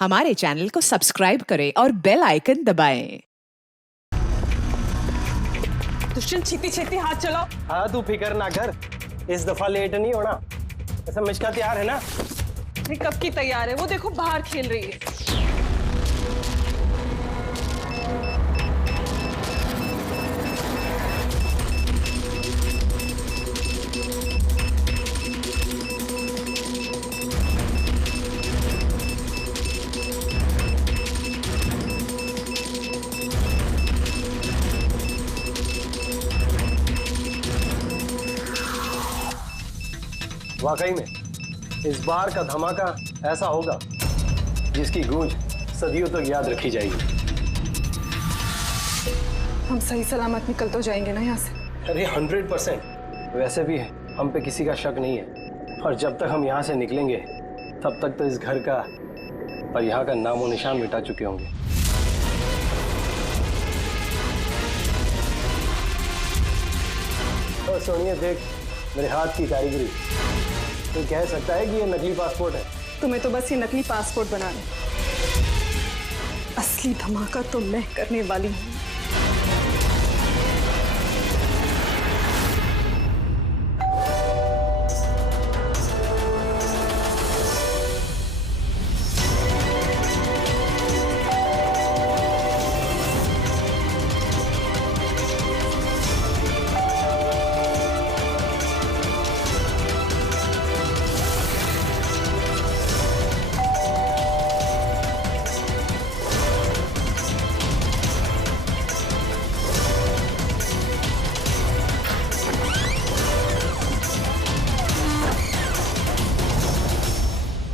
हमारे चैनल को सब्सक्राइब करें और बेल आइकन दबाएं। दुष्यंत छेती छेती हाथ चलाओ। हाँ तू फिक्र ना कर, इस दफा लेट नहीं होना। ऐसा मिश्का तैयार है ना? अरे कब की तैयार है, वो देखो बाहर खेल रही है। वाकई में इस बार का धमाका ऐसा होगा जिसकी गूंज सदियों तक याद रखी जाएगी। हम सही सलामत निकल तो जाएंगे ना यहाँ से? अरे 100%। वैसे भी हम पे किसी का शक नहीं है, और जब तक हम यहाँ से निकलेंगे तब तक तो इस घर का और यहाँ का नामो निशान मिटा चुके होंगे। और सोनिया देख मेरे हाथ की कारीगरी, तो कह सकता है कि ये नकली पासपोर्ट है। तुम्हें तो बस ये नकली पासपोर्ट बना रहे, असली धमाका तो मैं करने वाली हूँ।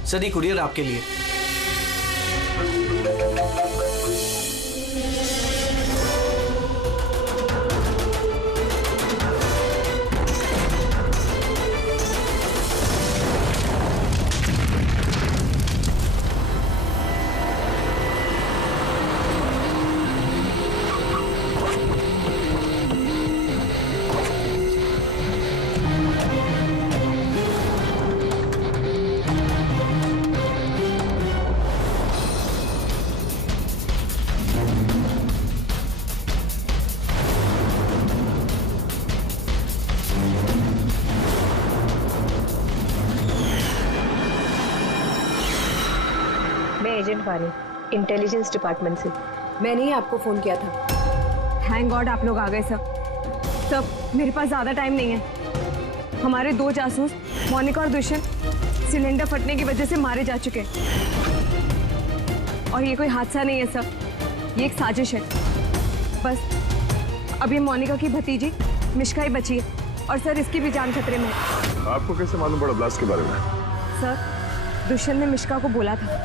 सर ये कुरियर आपके लिए। मैं एजेंट वानी, इंटेलिजेंस डिपार्टमेंट से। मैंने ही आपको फोन किया था। थैंक गॉड आप लोग आ गए सब। मेरे पास ज्यादा टाइम नहीं है। हमारे 2 जासूस मोनिका और दुष्यंत सिलेंडर फटने की वजह से मारे जा चुके हैं, और ये कोई हादसा नहीं है सब, ये एक साजिश है। बस अब ये मोनिका की भतीजी मिश्का ही बची है, और सर इसकी भी जान खतरे में है। आपको कैसे मालूम पड़ा ब्लास्ट के बारे में? सर दुष्यंत ने मिश्का को बोला था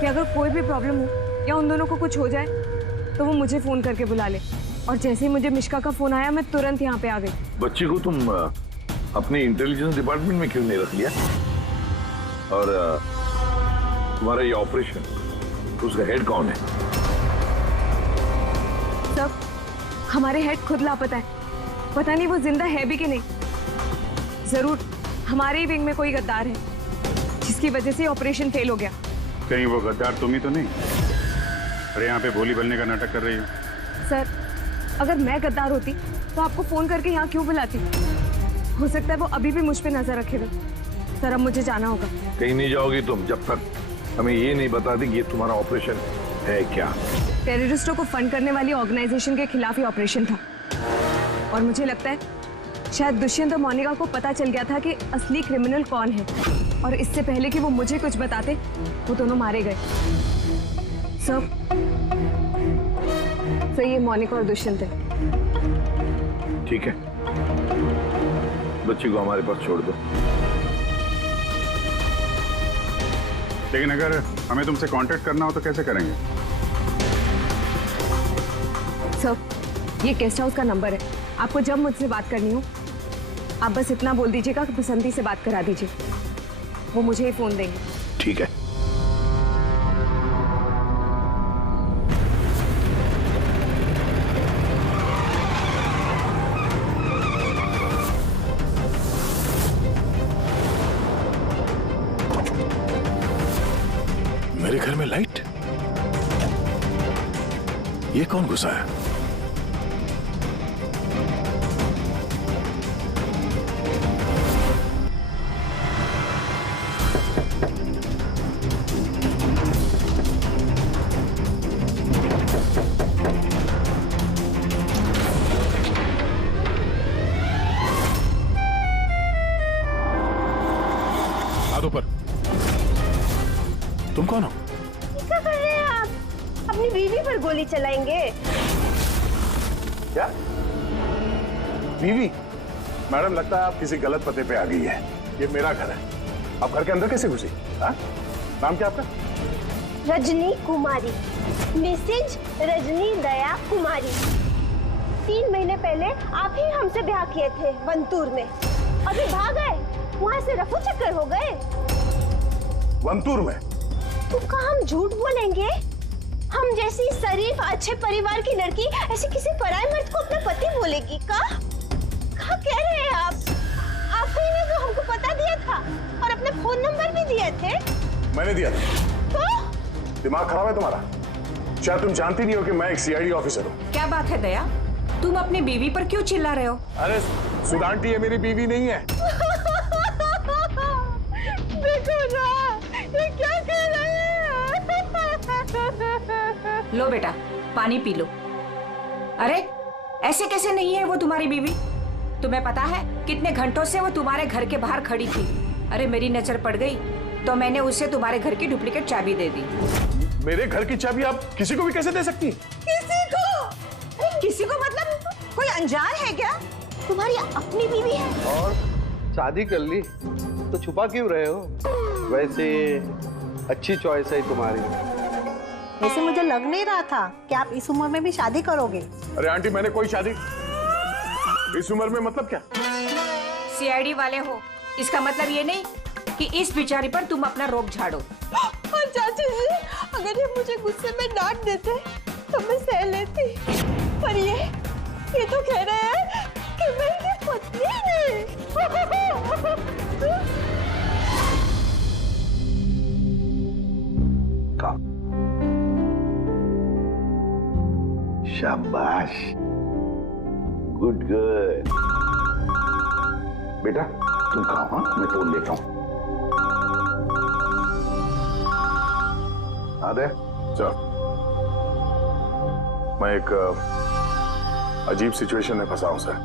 कि अगर कोई भी प्रॉब्लम हो या उन दोनों को कुछ हो जाए तो वो मुझे फोन करके बुला ले, और जैसे ही मुझे मिश्का का फोन आया मैं तुरंत यहाँ पे आ गई। बच्ची को तुम अपने इंटेलिजेंस डिपार्टमेंट में क्यों नहीं रख लिया? और तुम्हारा ये ऑपरेशन, उसका हेड कौन है? सब हमारे हेड खुद लापता है, पता नहीं वो जिंदा है भी कि नहीं। जरूर हमारे ही विंग में कोई गद्दार है जिसकी वजह से ऑपरेशन फेल हो गया। कहीं वो गद्दार तुम ही तो नहीं? अरे यहाँ पे बोली बनने का नाटक कर रही हो। सर अगर मैं गद्दार होती तो आपको फोन करके यहाँ क्यों बुलाती? हो सकता है वो अभी भी मुझ पे नजर रखे हुए। सर अब मुझे जाना होगा। कहीं नहीं जाओगी तुम जब तक हमें ये नहीं बता दी कि ये तुम्हारा ऑपरेशन है क्या। टेररिस्टों को फंड करने वाली ऑर्गेनाइजेशन के खिलाफ ही ऑपरेशन था, और मुझे लगता है शायद दुष्यंत और मोनिका को पता चल गया था कि असली क्रिमिनल कौन है, और इससे पहले कि वो मुझे कुछ बताते वो दोनों मारे गए। सर ये मोनिका और दुष्यंत है। ठीक है, बच्ची को हमारे पास छोड़ दो। लेकिन अगर हमें तुमसे कांटेक्ट करना हो तो कैसे करेंगे? सर ये गेस्ट हाउस का नंबर है, आपको जब मुझसे बात करनी हो आप बस इतना बोल दीजिएगा कि बसंती से बात करा दीजिए, वो मुझे ही फोन देंगे। ठीक है। मेरे घर में लाइट? ये कौन घुसा है? हाथ ऊपर। तुम कौन हो? क्या कर रहे हैं आप? अपनी बीवी पर गोली चलाएंगे? क्या? बीवी? मैडम, लगता है आप किसी गलत पते पे आ गई है। ये मेरा घर है। आप घर के अंदर कैसे घुसी? हाँ? नाम क्या आपका? रजनी कुमारी, मिसेज रजनी दया कुमारी। 3 महीने पहले आप ही हमसे ब्याह किए थे वंतूर में। अभी भाग गए, वहाँ से रफू चक्कर हो गए। वंतूर में? तो कहाँ हम झूठ बोलेंगे? हम जैसी शरीफ अच्छे परिवार की लड़की ऐसे किसी पराये मर्द को अपना पति बोलेगी का कह रहे हैं आप? आप ही ने तो हमको पता दिया था और अपने फोन नंबर भी दिए थे। मैंने दिया था। तो दिमाग खराब है तुम्हारा? शायद तुम जानती नहीं हो कि मैं एक सीआईडी ऑफिसर हूँ। क्या बात है दया? तुम अपनी बीवी पर क्यों चिल्ला रहे हो? अरे सुधांटी ये मेरी बीवी नहीं है। देखो ना, ये क्या कह रहे हैं? लो बेटा, पानी पी लो। अरे ऐसे कैसे नहीं है वो तुम्हारी बीवी? तुम्हें पता है कितने घंटों से वो तुम्हारे घर के बाहर खड़ी थी। अरे मेरी नजर पड़ गई तो मैंने उसे तुम्हारे घर की डुप्लीकेट चाबी दे दी। मेरे घर की चाबी आप किसी को भी कैसे दे सकती? किसी को? किसी को मतलब कोई अनजान है क्या? तुम्हारी अपनी बीवी है। और शादी कर ली तो छुपा क्यों रहे हो? वैसे अच्छी चॉइस है तुम्हारी। वैसे मुझे लग नहीं रहा था कि आप इस उम्र में भी शादी करोगे। अरे आंटी, मैंने कोई शादी इस उम्र में मतलब क्या? सीआईडी वाले हो, इसका मतलब ये नहीं कि इस बिचारी पर तुम अपना रोब झाड़ो। और चाची जी, अगर ये मुझे गुस्से में डांट देते तो मैं सह लेती, पर ये तो कह रहे हैं कि मैं इनकी पत्नी नहीं। शाबाश, गुड गर्ल। बेटा तुम कहाँ? हाँ, मैं फोन लेता हूँ। आदे चल, मैं एक अजीब सिचुएशन में फंसा हूं सर,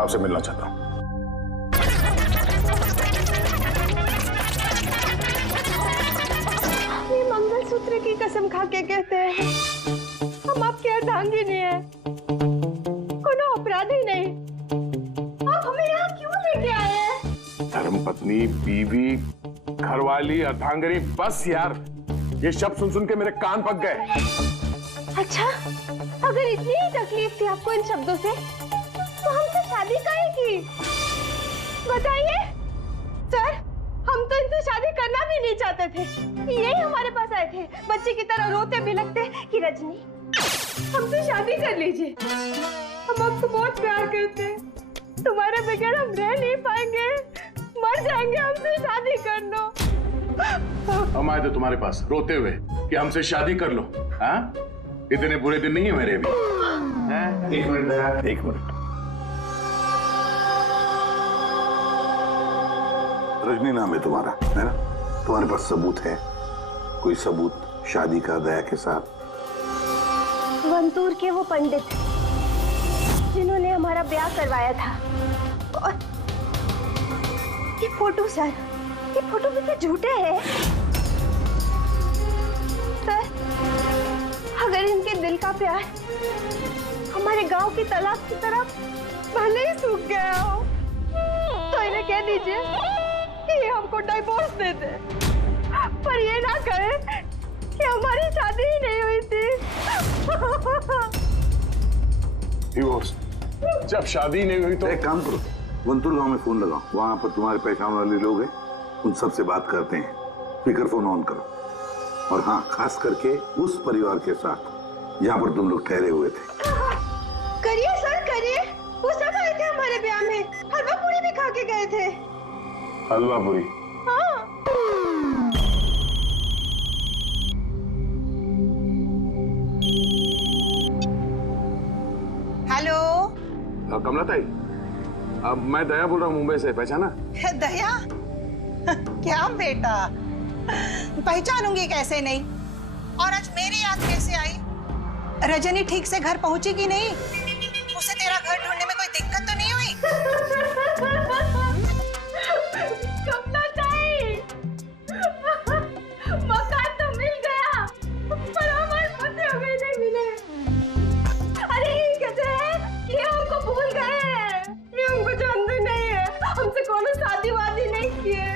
आपसे मिलना चाहता हूँ। ये मंगलसूत्र की कसम खा के कहते हैं हम आपके अर्धांगी नहीं है, कोनो अपराधी नहीं। आप हमें यहाँ क्यों लेके आए हैं? धर्मपत्नी, बीवी, घरवाली, अर्धांगिनी, बस यार, ये शब्द सुन सुन के मेरे कान पक गए। अच्छा, अगर इतनी ही तकलीफ थी आपको इन शब्दों से, तो हमसे शादी काहे की? बताइए सर, हम तो इनसे शादी करना भी नहीं चाहते थे। यही हमारे पास आए थे, बच्चे की तरह रोते बिलखते कि रजनी हमसे शादी कर लीजिए, हम आपको बहुत प्यार करते हैं, तुम्हारे बगैर हम रह नहीं पाएंगे, मर जाएंगे, हमसे शादी कर लो। हम आए थे तुम्हारे पास रोते हुए कि हमसे शादी कर लो। हाँ, इतने बुरे दिन नहीं है मेरे भी। एक मिनट दया, एक मिनट। रजनी नाम है तुम्हारा, है ना? तुम्हारे पास सबूत है? कोई सबूत शादी का दया के साथ? वंतूर के वो पंडित जिन्होंने हमारा ब्याह करवाया था, और ये फोटो सर, ये फोटो भी तो झूठे हैं सर। अगर इनके दिल का प्यार हमारे गांव की तालाब की तरफ भले ही सूख गया हो, तो इन्हें कह दीजिए कि ये हमको डिवोर्स दे दे, पर ये ना कहे कि हमारी शादी ही नहीं हुई थी। डिवोर्स? जब शादी नहीं हुई तो एक काम करो, वंतूर गांव में फोन लगाओ, वहां पर तुम्हारे पहचान वाले लोग हैं, उन सब से बात करते हैं। स्पीकर फोन ऑन करो, और हाँ, खास करके उस परिवार के साथ जहाँ पर तुम लोग ठहरे हुए थे। करिए सर, करिए। वो सब आए थे हमारे ब्याह में, हलवा पूरी भी खा के गए थे। हलवा पूरी? हाँ। कमला ताई, अब मैं दया बोल रहा हूँ मुंबई से, पहचाना? दया? क्या बेटा, पहचानूंगी कैसे नहीं। और आज मेरी याद कैसे आई? रजनी ठीक से घर पहुंची कि नहीं? उसे तेरा घर ढूंढने में कोई दिक्कत तो नहीं हुई? कमला ताई, मकान तो मिल गया, पर हमारे पते हो गए नहीं मिले। अरे ये कैसे है? ये हमको भूल गए हैं, ये हमको जानते नहीं है, हमसे कोनो शादी वादी नहीं किए।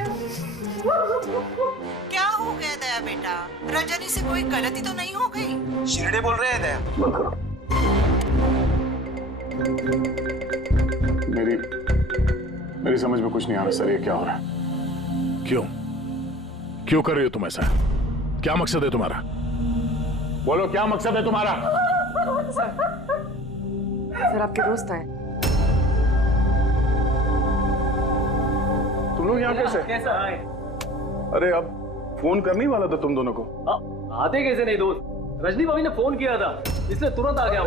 क्या हो गया दया बेटा? रजनी से कोई गलती तो नहीं हो गई? शिरडे बोल रहे हैं दया। बंद करो। मेरी समझ में कुछ नहीं आ रहा सर, ये क्या हो रहा है? क्यों कर रही हो तुम ऐसा? क्या मकसद है तुम्हारा? बोलो, क्या मकसद है तुम्हारा? सर आपके दोस्त आए। तुम लोग यहाँ कैसे? कैसा आए? अरे अब फोन करने ही वाला था तुम दोनों को। आते कैसे नहीं दोस्त? रजनी भाभी ने फोन किया था, इसलिए तुरंत आ गया।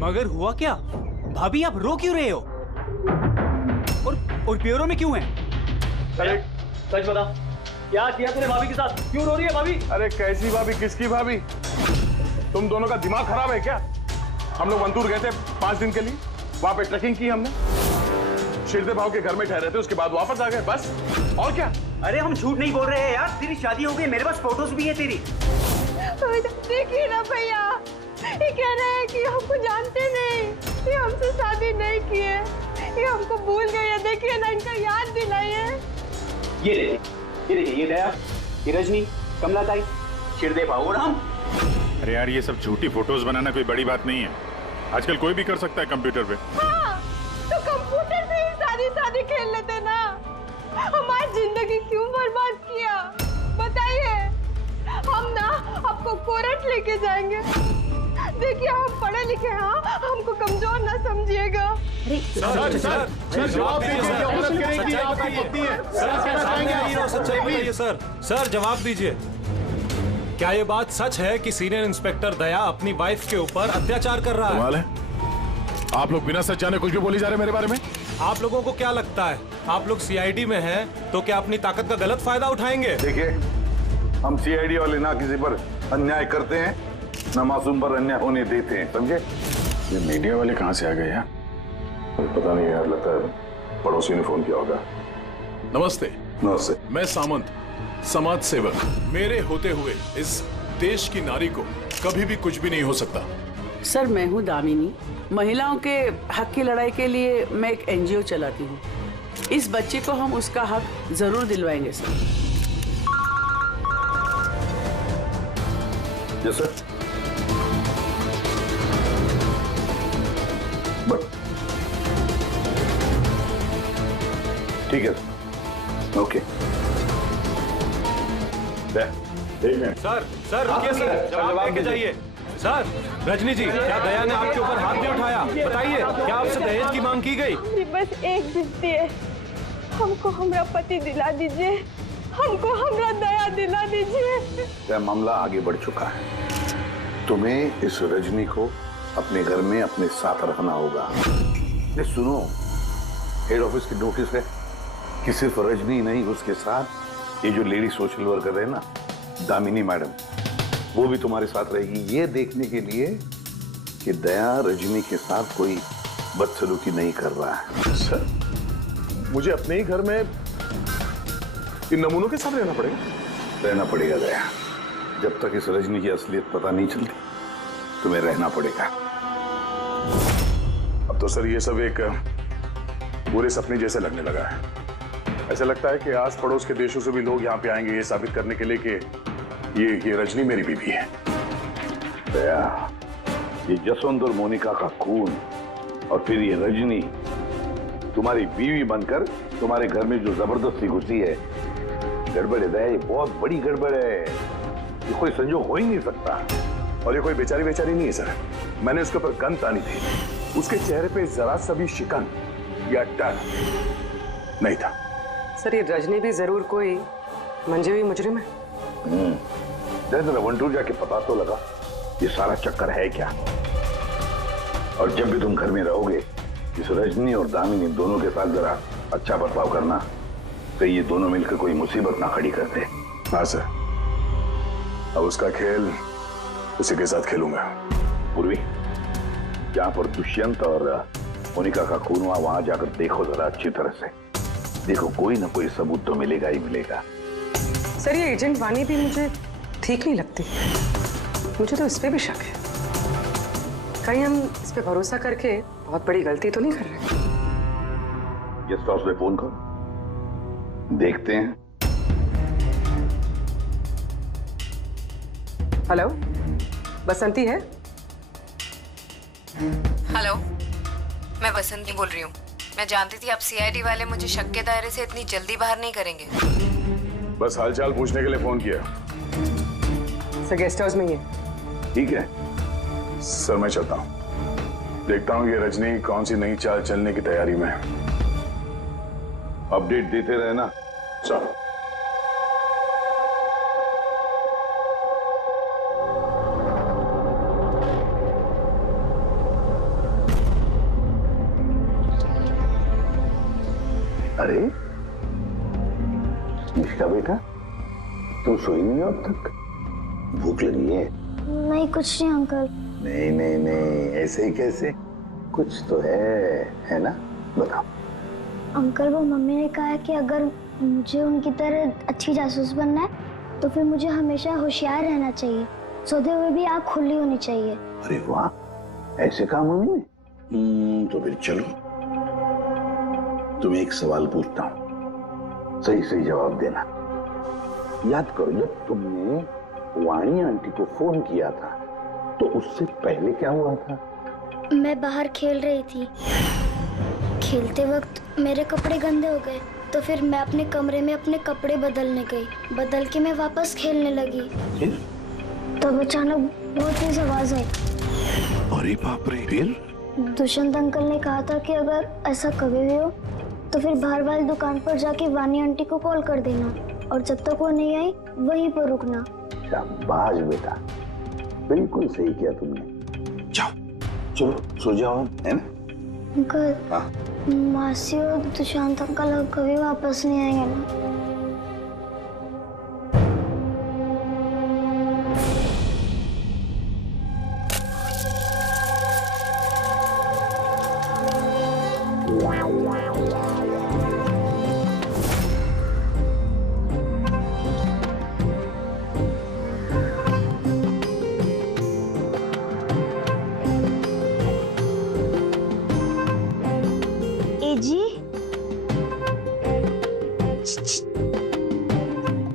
मगर हुआ क्या? भाभी आप रो क्यों रहे हो? और ब्यूरो में क्यों हैं? अरे सच बता, क्या किया तूने भाभी के साथ? क्यों रो रही है भाभी? अरे कैसी भाभी, किसकी भाभी? तुम दोनों का दिमाग खराब है क्या? हम लोग वंतूर गए थे 5 दिन के लिए, वहां पे ट्रैकिंग की हमने, शिरदे भाव के घर में ठहरे थे, उसके बाद वापस आ गए, बस। और क्या? अरे हम झूठ नहीं बोल रहे हैं यार, तेरी शादी हो गई, मेरे पास फोटोज भी है तेरी। देखिए ना भैया, ये कह रहे हैं कि हमको जानते नहीं, ये हमसे शादी नहीं किए, ये हमको भूल गए हैं। देखिए ना, इनका याद दिलाइए। ये देखिए, ये दया, ये रजनी, कमला ताई, शिरदे भाव और हम। अरे यार, ये सब झूठी फोटोज बनाना कोई बड़ी बात नहीं है, आजकल कोई भी कर सकता है कंप्यूटर पे। हाँ, तो कंप्यूटर से ही शादी खेल लेते ना, हमारी जिंदगी क्यों बर्बाद किया? बताइए। हम ना आपको कोर्ट लेके जाएंगे। देखिए, हम पढ़े लिखे हैं, हमको कमजोर ना समझिएगा। सर जवाब दीजिए, औरत करेगी कि आपकी पत्नी है? सच्चाई बताइए सर। सर जवाब दीजिए, क्या ये बात सच है कि सीनियर इंस्पेक्टर दया अपनी वाइफ के ऊपर अत्याचार कर रहा है? कमाल है, आप लोग बिना सच जाने कुछ भी बोली जा रहे हैं मेरे बारे में। आप लोगों को क्या लगता है, आप लोग सीआईडी में हैं तो क्या अपनी ताकत का गलत फायदा उठाएंगे? देखिए, हम सीआईडी वाले ना किसी पर अन्याय करते हैं, ना मासूम पर अन्याय होने देते हैं, समझे? ये मीडिया वाले कहाँ से आ गए यार? पता नहीं यार, लगता है पड़ोसी ने फोन किया होगा। नमस्ते। नमस्ते। मैं सामंत, समाज सेवक। मेरे होते हुए इस देश की नारी को कभी भी कुछ भी नहीं हो सकता। सर मैं हूँ दामिनी, महिलाओं के हक की लड़ाई के लिए मैं एक एनजीओ चलाती हूँ। इस बच्चे को हम उसका हक जरूर दिलवाएंगे सर। Yes sir. ठीक है, ओके। सर रुकिए सर, जवाब देके जाइए। सर, रजनी जी, क्या दया ने आपके ऊपर हाथ भी उठाया? बताइए, क्या आपसे दहेज की मांग की गई? बस एक विनती है, हमको हमारा पति दिला दीजिए, हमको हमारा दया दिला दीजिए। यह मामला आगे बढ़ चुका है, तुम्हें इस रजनी को अपने घर में अपने साथ रखना होगा। ये सुनो, हेड ऑफिस की नोटिस है कि सिर्फ रजनी नहीं, उसके साथ ये जो लेडी सोशल वर्कर है ना, दामिनी मैडम, वो भी तुम्हारे साथ रहेगी, ये देखने के लिए कि दया रजनी के साथ कोई बदसलूकी नहीं कर रहा है। सर, मुझे अपने ही घर में इन नमूनों के साथ रहना पड़ेगा? रहना पड़ेगा दया, जब तक इस रजनी की असलियत पता नहीं चलती तुम्हें रहना पड़ेगा। अब तो सर ये सब एक बुरे सपने जैसे लगने लगा है। ऐसा लगता है कि आस पड़ोस के देशों से भी लोग यहाँ पे आएंगे ये साबित करने के लिए कि ये रजनी मेरी बीवी है। दया, ये जसवंत और मोनिका का खून और फिर ये रजनी तुम्हारी बीवी बनकर तुम्हारे घर में जो जबरदस्ती घुसी है, गड़बड़ है दया, ये बहुत बड़ी गड़बड़ है, ये कोई संजोग हो ही नहीं सकता। और ये कोई बेचारी नहीं है सर, मैंने उसके ऊपर गन तानी थी, उसके चेहरे पे जरा सा भी शिकन या डर नहीं था। सर, ये रजनी भी जरूर कोई मंजे हुई मुजरिम है। जरा वंटूर जाके पता तो लगा ये सारा चक्कर है क्या। और जब भी तुम घर में रहोगे इस रजनी और दामिनी दोनों के साथ जरा अच्छा बर्ताव करना, तो ये दोनों मिलकर कोई मुसीबत ना खड़ी करते। हाँ सर, अब उसका खेल उसी के साथ खेलूंगा। पूर्वी, जहां पर दुष्यंत और मोनिका का खून हुआ वहां जाकर देखो जरा अच्छी तरह से। देखो कोई ना कोई सबूत तो मिलेगा ही मिलेगा। सर ये एजेंट वानी भी मुझे ठीक नहीं लगती। मुझे तो इस पे भी शक है। कहीं हम इस पे भरोसा करके बहुत बड़ी गलती तो नहीं कर रहे। गेस्ट हाउस में फोन करो, देखते हैं। हेलो, बसंती है? हेलो, मैं बसंती बोल रही हूँ। मैं जानती थी आप सीआईडी वाले मुझे शक के दायरे से इतनी जल्दी बाहर नहीं करेंगे। बस हालचाल पूछने के लिए फोन किया। सर गेस्ट हाउस में ही है। ठीक है सर, मैं चलता हूँ। देखता हूँ ये रजनी कौन सी नई चाल चलने की तैयारी में है। अपडेट देते रहना। चलो। अरे निष्का बेटा, तुम सोई नहीं हो अब तक? भूख लगी है? नहीं कुछ नहीं अंकल। नहीं नहीं नहीं, ऐसे ही कैसे? कुछ तो है ना? बताओ। अंकल वो मम्मी ने कहा है कि अगर मुझे उनकी तरह अच्छी जासूस बनना है तो फिर मुझे हमेशा होशियार रहना चाहिए, सोते हुए भी आँख खुली होनी चाहिए। अरे वाह, ऐसे कहा मम्मी ने? तो फिर चलो, तुम्हें एक सवाल पूछता हूँ, सही सही जवाब देना। याद करो, जब तुमने वाणी आंटी को फोन किया था तो उससे पहले क्या हुआ था? मैं बाहर खेल रही थी। खेलते वक्त मेरे कपड़े गंदे हो गए तो फिर मैं अपने कमरे में अपने कपड़े बदलने गई। बदल के मैं वापस खेलने लगी। फिर? तब अचानक बहुत तेज आवाज आई। अरे बाप रे! फिर? दुष्यंत अंकल ने कहा था कि अगर ऐसा कभी भी हो तो फिर बाहर वाली दुकान पर जाके वानी आंटी को कॉल कर देना और जब तक वो नहीं आई वहीं पर रुकना। शाबाश बेटा, बिल्कुल सही किया तुमने। जाओ, चलो सो जाओ, है ना? अंकल, हाँ? मासी और दुष्यंत अंकल कभी वापस नहीं आएंगे ना?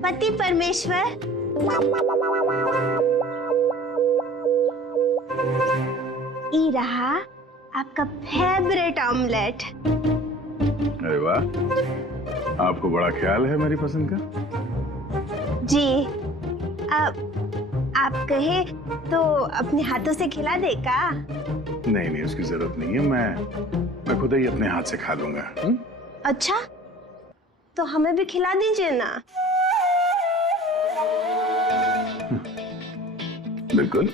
पति परमेश्वर, ये रहा आपका फेवरेट ऑमलेट। अरे वाह, आपको बड़ा ख्याल है मेरी पसंद का। जी, आप कहे तो अपने हाथों से खिला दे का? नहीं नहीं, उसकी जरूरत नहीं है, मैं खुद ही अपने हाथ से खा लूंगा। अच्छा, तो हमें भी खिला दीजिए ना। बिल्कुल।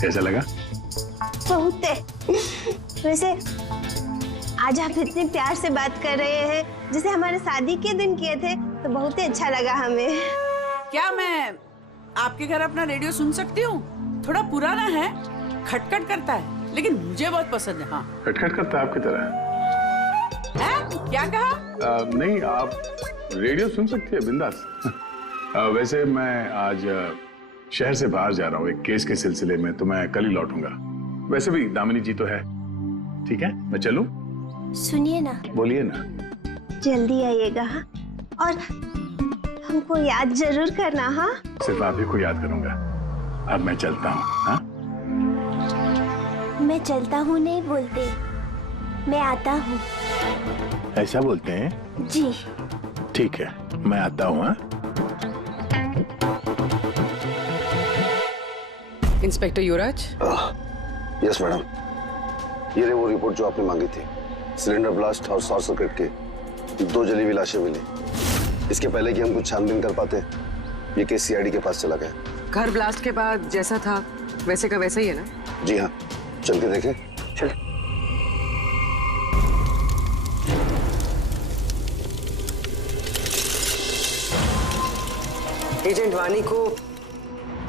कैसा लगा? बहुत है। वैसे आज आप इतने प्यार से बात कर रहे हैं जैसे हमारे शादी के दिन किए थे, तो बहुत ही अच्छा लगा हमें। क्या मैं आपके घर अपना रेडियो सुन सकती हूँ? थोड़ा पुराना है, खटखट करता है, लेकिन मुझे बहुत पसंद है। हाँ, खटखट करता है आपकी तरह। है? क्या कहा? नहीं, आप रेडियो सुन सकती है बिंदास। वैसे मैं आज शहर से बाहर जा रहा हूँ एक केस के सिलसिले में, तो मैं कल ही लौटूंगा। वैसे भी दामिनी जी तो है। ठीक है, मैं चलूं? सुनिए ना। बोलिए ना। जल्दी आइएगा और हमको याद जरूर करना। हाँ, सिर्फ आप ही को याद करूंगा। अब मैं चलता हूँ। हाँ, मैं चलता हूँ नहीं बोलते, मैं आता हूँ। ऐसा बोलते हैं? जी। ठीक है, मैं आता हूँ। हाँ? इंस्पेक्टर युवराज। यस मैडम, ये रही वो रिपोर्ट जो आपने मांगी थी। सिलेंडर ब्लास्ट और शॉर्ट सर्किट के 2 जली हुई लाशें मिली। इसके पहले कि हम कुछ छानबीन कर पाते, ये केस सीआईडी के पास चला गया। घर ब्लास्ट के बाद जैसा था वैसे का वैसा ही है ना? जी हाँ, चल के देखें। चल। एजेंट वानी को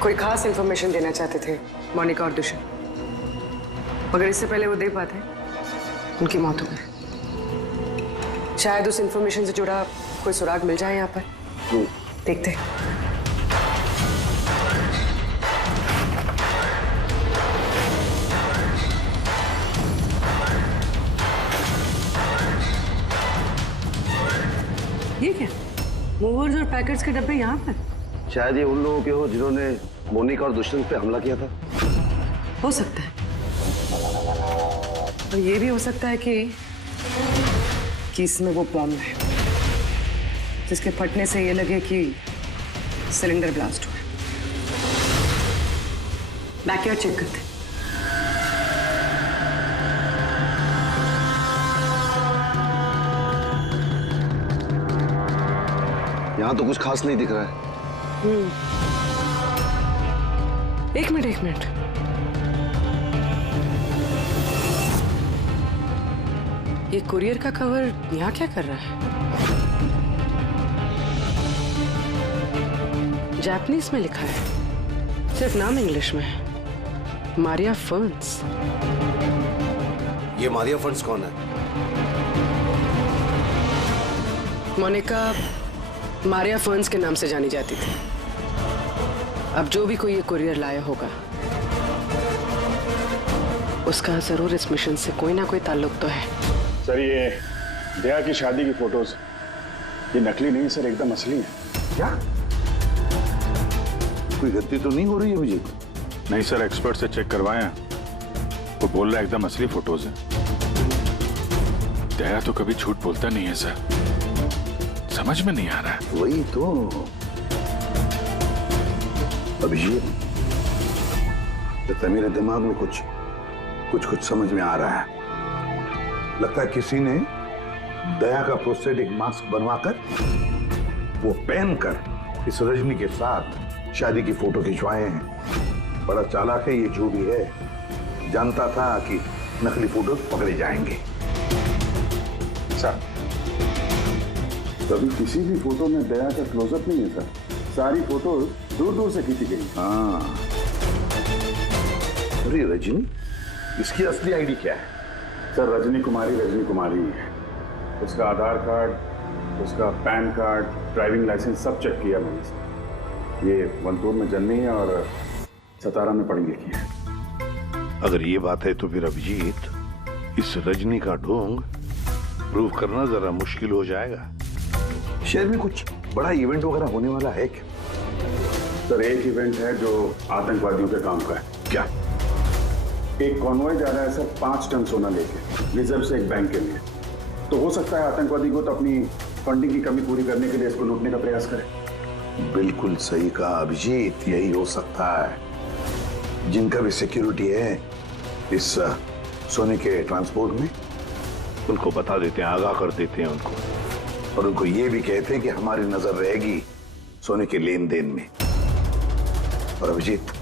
कोई खास इंफॉर्मेशन देना चाहते थे मोनिका और दुष्यंत, मगर इससे पहले वो दे पाते उनकी मौत हो गई। शायद उस इंफॉर्मेशन से जुड़ा कोई सुराग मिल जाए यहाँ पर। देखते हैं। ये क्या? मूवर्स और पैकेट्स के डब्बे यहाँ पर? शायद ये उन लोगों के हो जिन्होंने मोनिका और दुष्यंत पे हमला किया था। हो सकता है, और ये भी हो सकता है कि इसमें वो बॉम्ब है जिसके फटने से ये लगे कि सिलेंडर ब्लास्ट हुआ। बैकयार्ड चेक करते। यहाँ तो कुछ खास नहीं दिख रहा है। एक मिनट। ये कुरियर का कवर यहाँ क्या कर रहा है? जापानीज में लिखा है, सिर्फ नाम इंग्लिश में है, मारिया फर्न्स। ये मारिया फर्न्स कौन है? मोनिका मारिया फर्न्स के नाम से जानी जाती थी। अब जो भी कोई ये कुरियर लाया होगा, उसका जरूर इस मिशन से कोई ना कोई ताल्लुक तो है। सर, ये दया की शादी की फोटोज ये नकली नहीं सर, एकदम असली है। क्या? कोई गलती तो नहीं हो रही है मुझे? नहीं सर, एक्सपर्ट से चेक करवाए हैं, वो बोल रहा है एकदम असली फोटोज है। दया तो कभी झूठ बोलता नहीं है सर, समझ में नहीं आ रहा है। वही तो अभिजीत, तो मेरे दिमाग में कुछ समझ में आ रहा है। लगता है किसी ने दया का प्रोस्थेटिक मास्क बनवाकर वो पहनकर इस रजनी के साथ शादी की फोटो खिंचवाए हैं। बड़ा चालाक है ये जो भी है, जानता था कि नकली फोटो पकड़े जाएंगे। सर, कभी किसी भी फोटो में दया का क्लोजअप नहीं है सर, सारी फोटो दूर दूर से खींची गई। हाँ, अरे रजनी, इसकी असली आईडी क्या है? सर, रजनी कुमारी है। उसका आधार कार्ड, उसका पैन कार्ड, ड्राइविंग लाइसेंस सब चेक किया मैंने सर। ये वंतूर में जन्मी है और सतारा में पढ़ी लिखी है। अगर ये बात है तो फिर अभिजीत, इस रजनी का ढोंग प्रूव करना जरा मुश्किल हो जाएगा। शहर में कुछ बड़ा इवेंट वगैरह होने वाला है क्या? सर, एक इवेंट है जो आतंकवादियों के काम का है। क्या? एक कॉन्वॉय जा रहा है सर 5 टन सोना लेके रिजर्व से एक बैंक के लिए। तो हो सकता है आतंकवादी को तो अपनी फंडिंग की कमी पूरी करने के लिए इसको लूटने का प्रयास करें। बिल्कुल सही कहा अभिजीत, यही हो सकता है। जिनका भी सिक्योरिटी है इस सोने के ट्रांसपोर्ट में, उनको बता देते हैं, आगाह कर देते हैं उनको, और उनको ये भी कहते हैं कि हमारी नजर रहेगी सोने के लेन देन में। और अभिजीत,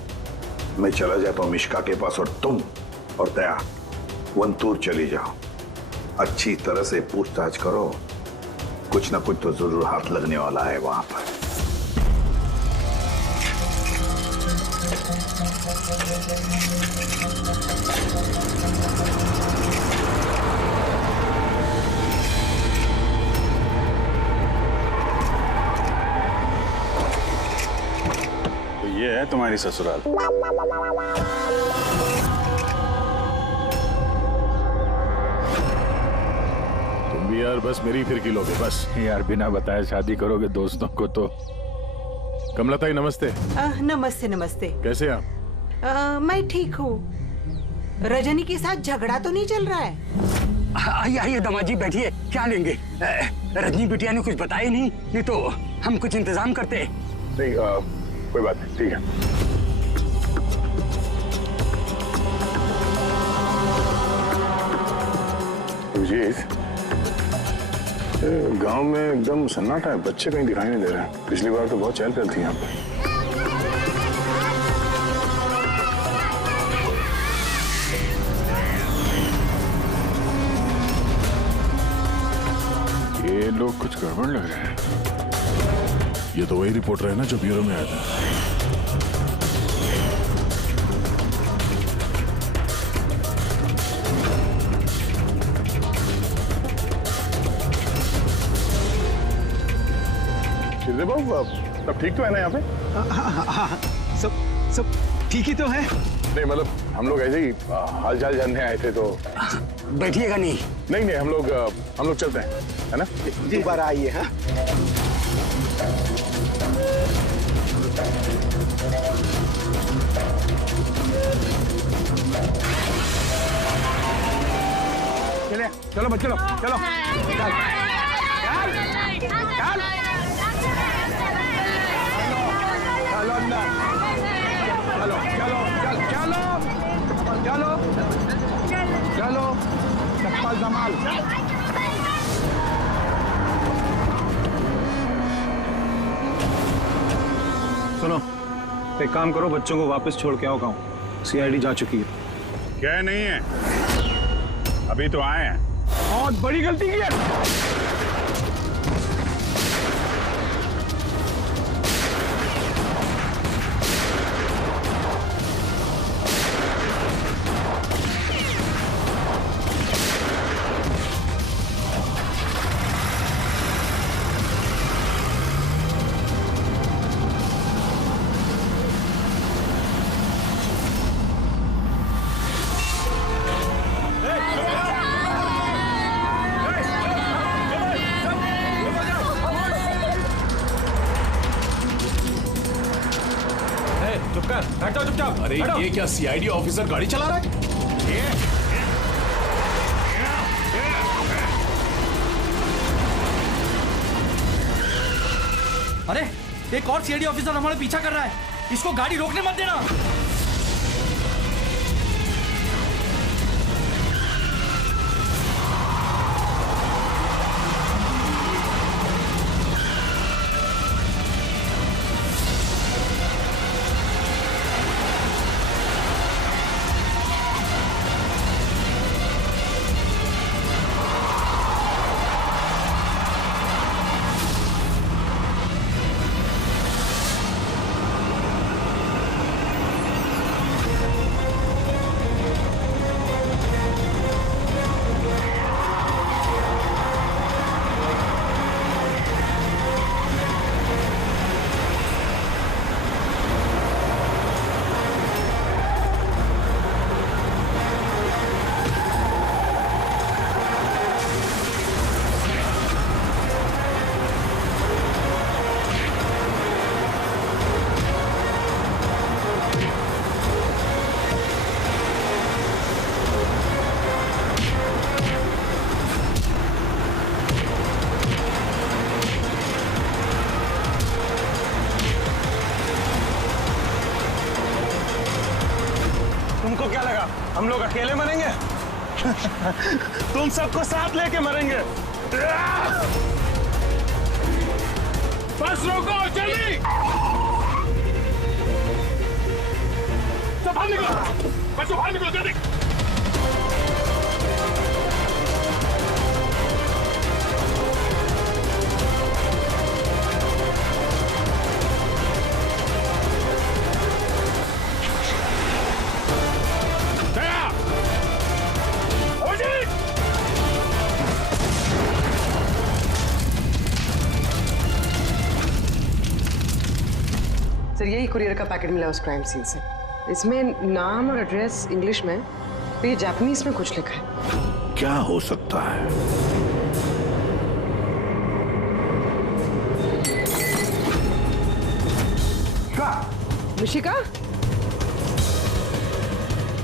मैं चला जाता हूं मिश्का के पास, और तुम और दया वंतूर चले जाओ। अच्छी तरह से पूछताछ करो, कुछ ना कुछ तो जरूर हाथ लगने वाला है वहां पर। तो ये है तुम्हारी ससुराल। तुम भी यार बस मेरी फिरकी लोगे बस। यार बिना बताए शादी करोगे दोस्तों को तो। कमलताई नमस्ते। नमस्ते नमस्ते। कैसे आप? मैं ठीक हूँ। रजनी के साथ झगड़ा तो नहीं चल रहा है? आइए आइए दामाद जी बैठिए, क्या लेंगे? रजनी बिटिया ने कुछ बताया नहीं तो हम कुछ इंतजाम करते। नहीं कोई बात नहीं, ठीक है। सुजीत, गांव में एकदम सन्नाटा है, बच्चे कहीं दिखाई नहीं दे रहे हैं। पिछली बार तो बहुत चहल पहल थी यहाँ पे। ये लोग कुछ गड़बड़ लग रहे हैं। ये तो वही रिपोर्टर है ना जो ब्यूरो में आया था। बाबू, सब ठीक तो है ना यहाँ पे? हाँ, सब ठीक ही तो है। नहीं मतलब हम लोग ऐसे ही हाल चाल जानने आए थे तो। बैठिएगा नहीं? नहीं हम लोग चलते हैं, है ना? दोबारा आइए। हाँ चले, चलो बच्चे लोग, चलो। चलो चप्पल संभाल। सुनो, एक काम करो, बच्चों को वापस छोड़ के आओ गाँव। सीआईडी जा चुकी है। क्या नहीं है, अभी तो आए हैं। बहुत बड़ी गलती की है। चुपचाप। अरे ये क्या सीआईडी ऑफिसर गाड़ी चला रहा है? अरे एक और सीआईडी ऑफिसर हमारे पीछा कर रहा है, इसको गाड़ी रोकने मत देना। तुमको क्या लगा हम लोग अकेले मरेंगे? तुम सबको साथ लेके मरेंगे। बस रोको, जल्दी सब बाहर निकलो, बच्चों बाहर निकलो जल्दी। सर यही कुरियर का पैकेट मिला उस क्राइम सीन से। इसमें नाम और एड्रेस इंग्लिश में, तो ये जापानीज में कुछ लिखा है। क्या हो सकता है? मिशिका?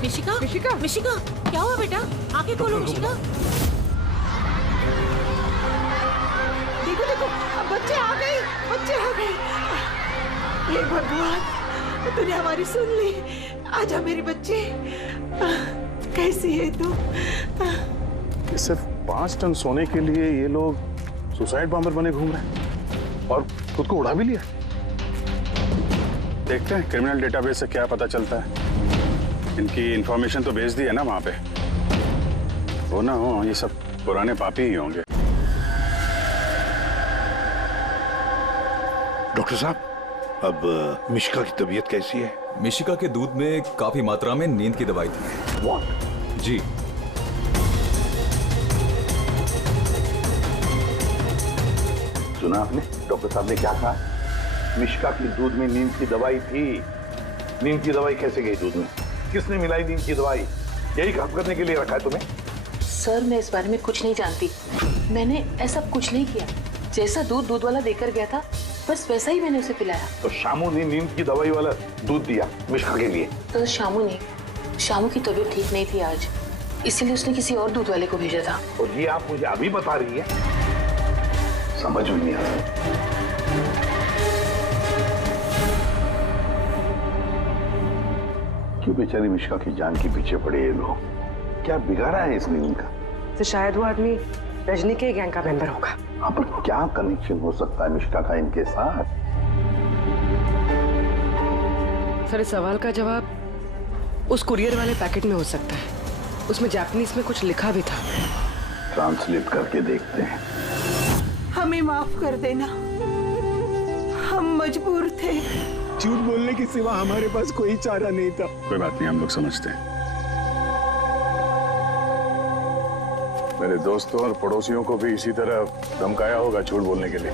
मिशिका? मिशिका? मिशिका? क्या हुआ बेटा? आंखें खोलो मिशिका। देखो देखो, अब बच्चे आ गए, बच्चे आ गए। ये भगवान, तूने हमारी सुन ली। आजा मेरे बच्चे। कैसी है तू? सिर्फ 5 टन सोने के लिए ये लोग सुसाइड बॉम्बर बने घूम रहे हैं और खुद को उड़ा भी लिया। देखते हैं क्रिमिनल डेटाबेस से क्या पता चलता है। इनकी इंफॉर्मेशन तो भेज दी है ना वहां पे, वो ना हो ये सब पुराने पापी ही होंगे। डॉक्टर साहब, अब मिशिका की तबीयत कैसी है? मिशिका के दूध में काफी मात्रा में नींद की दवाई थी। What? जी। सुना आपने डॉक्टर साहब ने क्या कहा? मिशिका की दूध में नींद की दवाई थी। नींद की दवाई कैसे गई दूध में? किसने मिलाई नींद की दवाई? यही काम करने के लिए रखा है तुम्हें? सर मैं इस बारे में कुछ नहीं जानती। मैंने ऐसा कुछ नहीं किया। जैसा दूध वाला देकर गया था बस वैसा ही मैंने उसे पिलाया। तो शामू ने नींद की दवाई वाला दूध दिया मिशिका के लिए? तो शामू की तबीयत ठीक नहीं थी आज, इसीलिए उसने किसी और दूध वाले को भेजा था। और ये आप मुझे अभी बता रही है? समझ में नहीं आ रहा। क्यों बेचारी मिशिका की जान के पीछे पड़े ये लोग? क्या बिगाड़ा है इसने उनका? तो शायद वो आदमी रजनी के गैंग का मेंबर होगा। हाँ, पर क्या कनेक्शन हो सकता है मिशिका का इनके साथ? सर इस सवाल का जवाब उस कुरियर वाले पैकेट में हो सकता है। उसमें जापानीज में कुछ लिखा भी था। ट्रांसलेट करके देखते हैं। हमें माफ कर देना, हम मजबूर थे। झूठ बोलने के सिवा हमारे पास कोई चारा नहीं था। कोई बात नहीं, हम लोग समझते हैं। मेरे दोस्तों और पड़ोसियों को भी इसी तरह धमकाया होगा झूठ बोलने के लिए।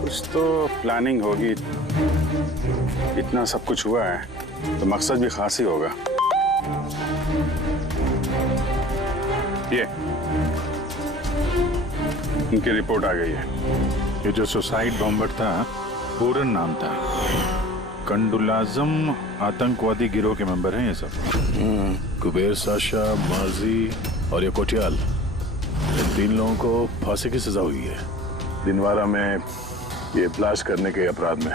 कुछ तो प्लानिंग होगी। इतना सब कुछ हुआ है तो मकसद भी खास ही होगा। ये इनकी रिपोर्ट आ गई है। ये जो सुसाइड बॉम्बर था पूरन नाम था। कंडुलाजम आतंकवादी गिरोह के मेंबर हैं ये सब। कुबेर साशा, माजी और ये कोटियाल, इन 3 लोगों को फांसी की सजा हुई है दिनवारा में ये ब्लास्ट करने के अपराध में।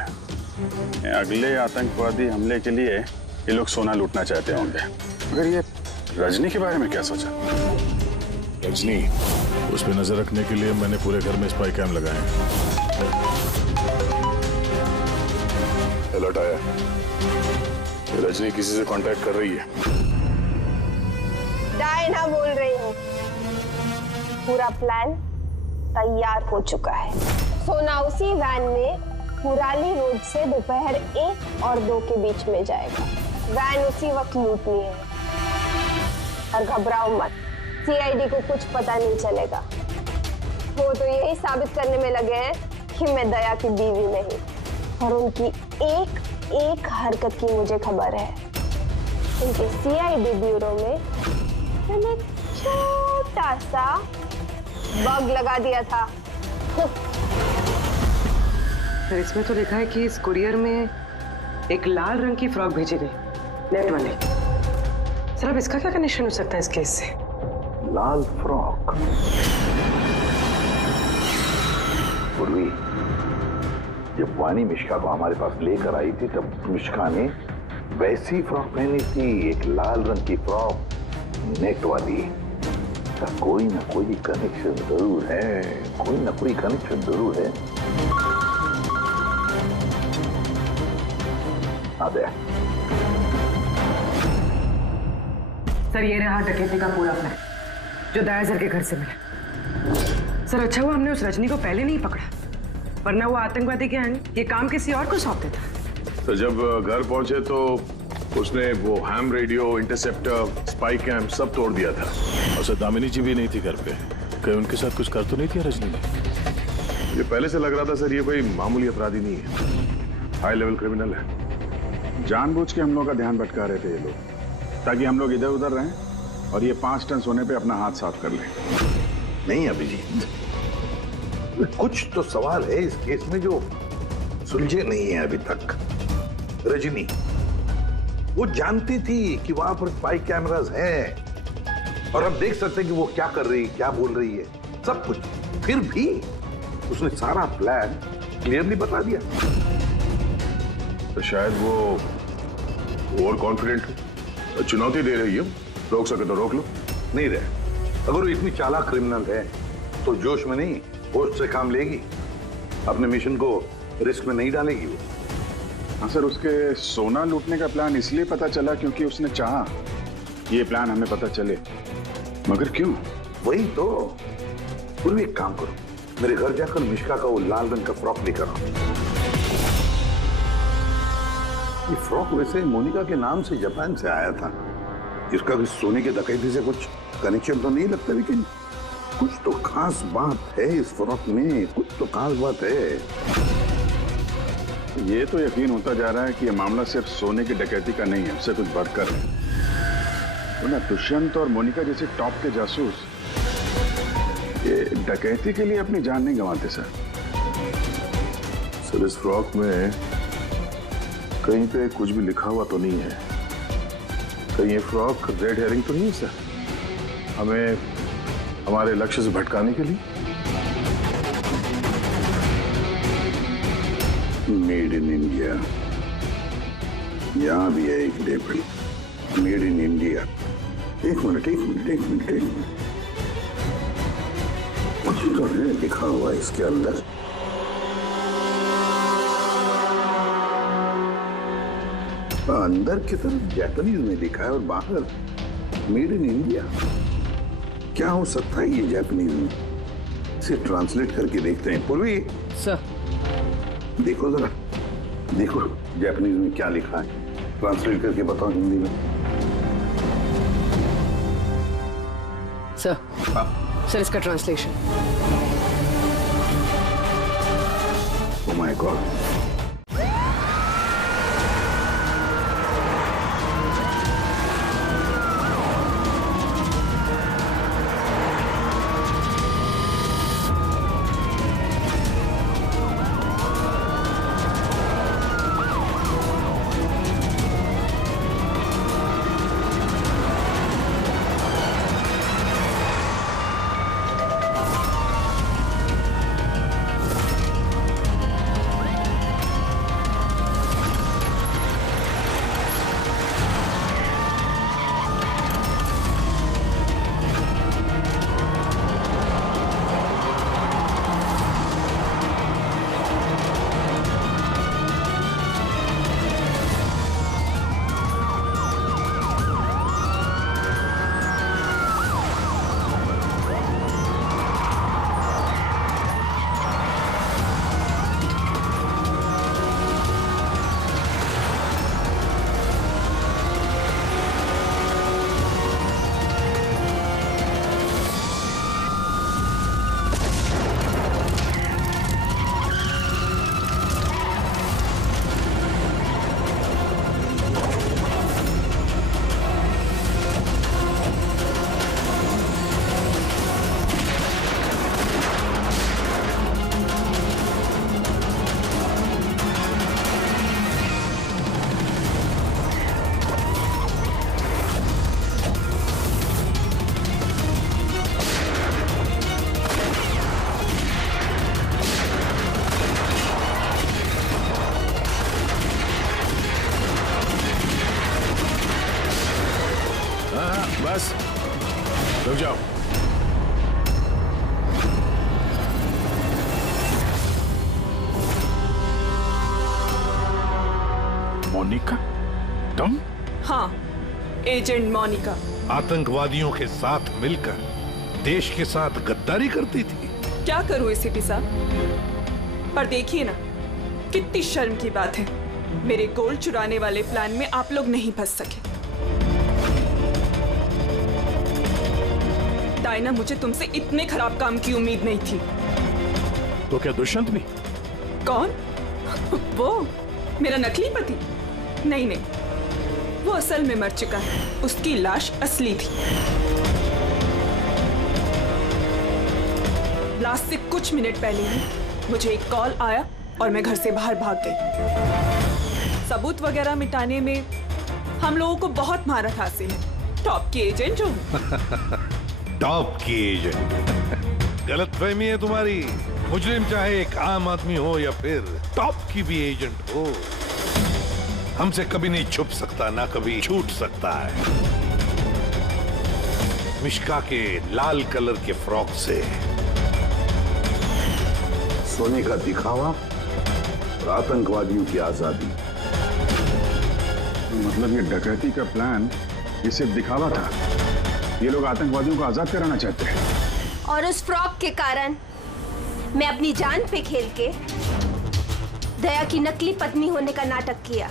अगले आतंकवादी हमले के लिए ये लोग सोना लूटना चाहते होंगे। मगर ये रजनी के बारे में क्या सोचा? रजनी, उस पर नजर रखने के लिए मैंने पूरे घर में स्पाई कैम लगाए हैं। अलर्ट आया, रजनी किसी से कांटेक्ट कर रही है। डायना बोल रही हूँ। पूरा प्लान तैयार हो चुका है। सोना उसी वैन में मुराली रोड से दोपहर 1 और 2 के बीच में जाएगा। वैन उसी वक्त लूटनी है। और घबराओ मत, सीआईडी को कुछ पता नहीं चलेगा। वो तो यही साबित करने में लगे हैं कि मैं दया की बीवी नहीं। और उनकी एक हरकत की मुझे खबर है। उनके सीआईडी ब्यूरो में मैंने छोटा सा बग लगा दिया था। फिर इसमें तो लिखा है कि इस कुरियर में एक लाल रंग की फ्रॉक भेजी गई, नेट वाली। सर अब इसका क्या कनेक्शन हो सकता है इस केस से? लाल फ्रॉक? पूर्वी, जब वानी मिशिका को हमारे पास लेकर आई थी तब मिशिका ने वैसी फ्रॉक पहनी थी, एक लाल रंग की फ्रॉक, नेट वाली। कोई ना कोई कनेक्शन जरूर है, कोई ना कोई कनेक्शन जरूर है। सर ये रहा डकैती का पूरा प्लान जो दया सर के घर से मिला। सर अच्छा हुआ हमने उस रजनी को पहले नहीं पकड़ा, वरना वो आतंकवादी गैंग ये काम किसी और को सौंप देता। तो जब घर पहुंचे तो उसने वो ham radio, interceptor, spy cam सब तोड़ दिया था। और सर दामिनी जी भी नहीं थी घर पे। कहीं उनके साथ कुछ कर तो नहीं थी रजनी ने? ये पहले से लग रहा था सर, ये कोई मामूली अपराधी नहीं है, हाई लेवल क्रिमिनल है। जानबूझ के हम लोग का ध्यान भटका रहे थे ये लोग, ताकि हम लोग इधर उधर रहें और ये 5 टन सोने पे अपना हाथ साफ कर लें। नहीं अभिजीत, कुछ तो सवाल है इस केस में जो सुलझे नहीं है अभी तक। रजनी वो जानती थी कि वहां पर स्पाई कैमरास हैं और हम देख सकते हैं कि वो क्या कर रही है, क्या बोल रही है, सब कुछ। फिर भी उसने सारा प्लान क्लियरली बता दिया। तो शायद वो ओवर कॉन्फिडेंट हो, चुनौती दे रही है। रोक सके तो रोक लो। नहीं रहे, अगर वो इतनी चालाक क्रिमिनल है तो जोश में नहीं, होश से काम लेगी, अपने मिशन को रिस्क में नहीं डालेगी वो। हाँ सर, उसके सोना लूटने का प्लान इसलिए पता चला क्योंकि उसने चाहा ये प्लान हमें पता चले, मगर क्यों? वही तो। पूर्वी एक काम करो, मेरे घर जाकर मिश्का का वो लाल रंग का फ्रॉक लेकर आओ। ये फ्रॉक वैसे मोनिका के नाम से जापान से आया था। इसका भी सोने के डकैती से कुछ कनेक्शन तो नहीं लगता, लेकिन कुछ तो खास बात है इस फ्रॉक में, कुछ तो खास बात है। ये तो यकीन होता जा रहा है कि ये मामला सिर्फ सोने की डकैती का नहीं है, उससे कुछ बढ़कर है। तो ना दुष्यंत और मोनिका जैसे टॉप के जासूस ये डकैती के लिए अपनी जान नहीं गंवाते सर। सर, इस फ्रॉक में कहीं पे कुछ भी लिखा हुआ तो नहीं है? कहीं ये फ्रॉक रेड हेयरिंग तो नहीं है सर, हमें हमारे लक्ष्य से भटकाने के लिए? मेड इन इंडिया, यहां भी है एक लेबल, मेड इन इंडिया। एक मिनट एक मिनट एक मिनट एक मिनट, कुछ तो है लिखा हुआ इसके अंदर। अंदर की तरफ जापानीज में लिखा है और बाहर मेड इन इंडिया। क्या हो सकता है ये जापानीज में? इसे ट्रांसलेट करके देखते हैं। पूर्वी सर, देखो जरा, देखो जापानीज में क्या लिखा है, ट्रांसलेट करके बताओ हिंदी में। सर इसका ट्रांसलेशन। Oh my God. बस रुक जाओ। मोनिका, तुम? हाँ, एजेंट मोनिका। आतंकवादियों के साथ मिलकर देश के साथ गद्दारी करती थी। क्या करूं एसीपी साहब, पर देखिए ना, कितनी शर्म की बात है, मेरे गोल्ड चुराने वाले प्लान में आप लोग नहीं फंस सके। डायना, मुझे तुमसे इतने खराब काम की उम्मीद नहीं थी। तो क्या दुष्यंत भी? कौन? वो मेरा नकली पति? नहीं नहीं, वो असल में मर चुका है, उसकी लाश असली थी। ब्लास्ट से कुछ मिनट पहले ही मुझे एक कॉल आया और मैं घर से बाहर भाग गई। सबूत वगैरह मिटाने में हम लोगों को बहुत महारत हासिल है। टॉप की एजेंट हूँ। टॉप की एजेंट? गलतफहमी है तुम्हारी। मुजरिम चाहे एक आम आदमी हो या फिर टॉप की भी एजेंट हो, हमसे कभी नहीं छुप सकता, ना कभी छूट सकता है। मिश्का के लाल कलर के फ्रॉक से। सोने का दिखावा और आतंकवादियों की आजादी। मतलब ये डकैती का प्लान ये सिर्फ दिखावा था। ये लोग आतंकवादियों को आजाद कराना चाहते हैं। और उस फ्रॉक के कारण मैं अपनी जान पे खेल के दया की नकली पत्नी होने का नाटक किया,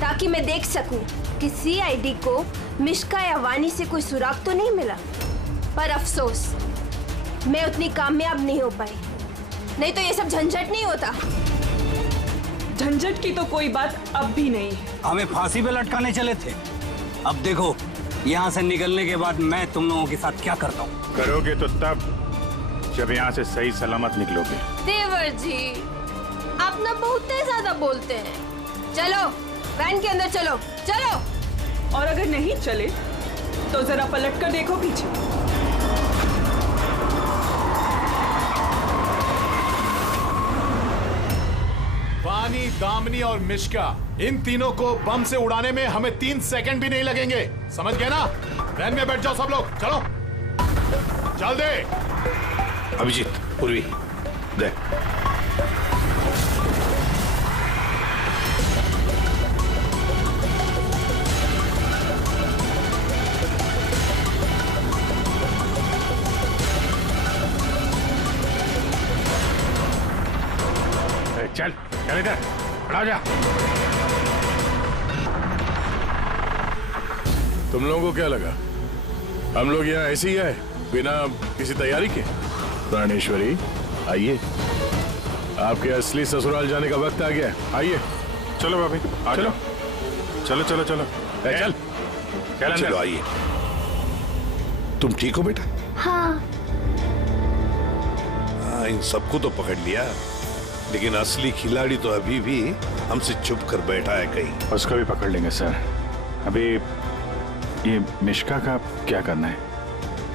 ताकि मैं देख सकूं कि सीआईडी को मिश्का या वानी से कोई सुराग तो नहीं मिला। पर अफसोस, मैं उतनी कामयाब नहीं हो पाई, नहीं तो ये सब झंझट नहीं होता। झंझट की तो कोई बात अब भी नहीं है। हमें फांसी पे लटकाने चले थे, अब देखो यहाँ से निकलने के बाद मैं तुम लोगों के साथ क्या करता हूँ। करोगे तो तब जब यहाँ से सही सलामत निकलोगे। देवर जी, आप ना बहुत ज्यादा बोलते हैं। चलो वैन के अंदर चलो, चलो। और अगर नहीं चले तो जरा पलट कर देखो पीछे। वानी, दामिनी और मिश्का, इन तीनों को बम से उड़ाने में हमें 3 सेकंड भी नहीं लगेंगे। समझ गए ना? वैन में बैठ जाओ सब लोग, चलो चल दे। अभिजीत, पूर्वी दे। चल चल इधर खड़ा हो जा। तुम लोगों को क्या लगा हम लोग यहाँ ऐसे ही आए बिना किसी तैयारी के? प्राणेश्वरी, आइए, आपके असली ससुराल जाने का वक्त आ गया है। आइए। चलो भाभी, चलो चलो चलो चलो चल चल चलो आइए। तुम ठीक हो बेटा? हाँ। इन सबको तो पकड़ लिया, लेकिन असली खिलाड़ी तो अभी भी हमसे छुप कर बैठा है कहीं। उसको भी पकड़ लेंगे सर। अभी ये मिश्का का क्या करना है?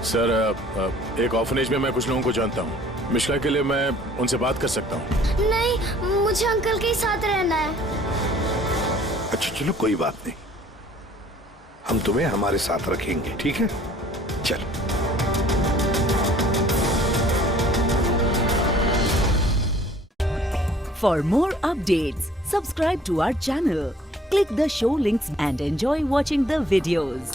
सर, एक ऑर्फनेज में मैं कुछ लोगों को जानता हूँ। मिश्का के लिए मैं उनसे बात कर सकता हूँ। नहीं, मुझे अंकल के साथ रहना है। अच्छा चलो, कोई बात नहीं, हम तुम्हें हमारे साथ रखेंगे, ठीक है? चल। For more updates, subscribe to our channel, click the show links and enjoy watching the videos.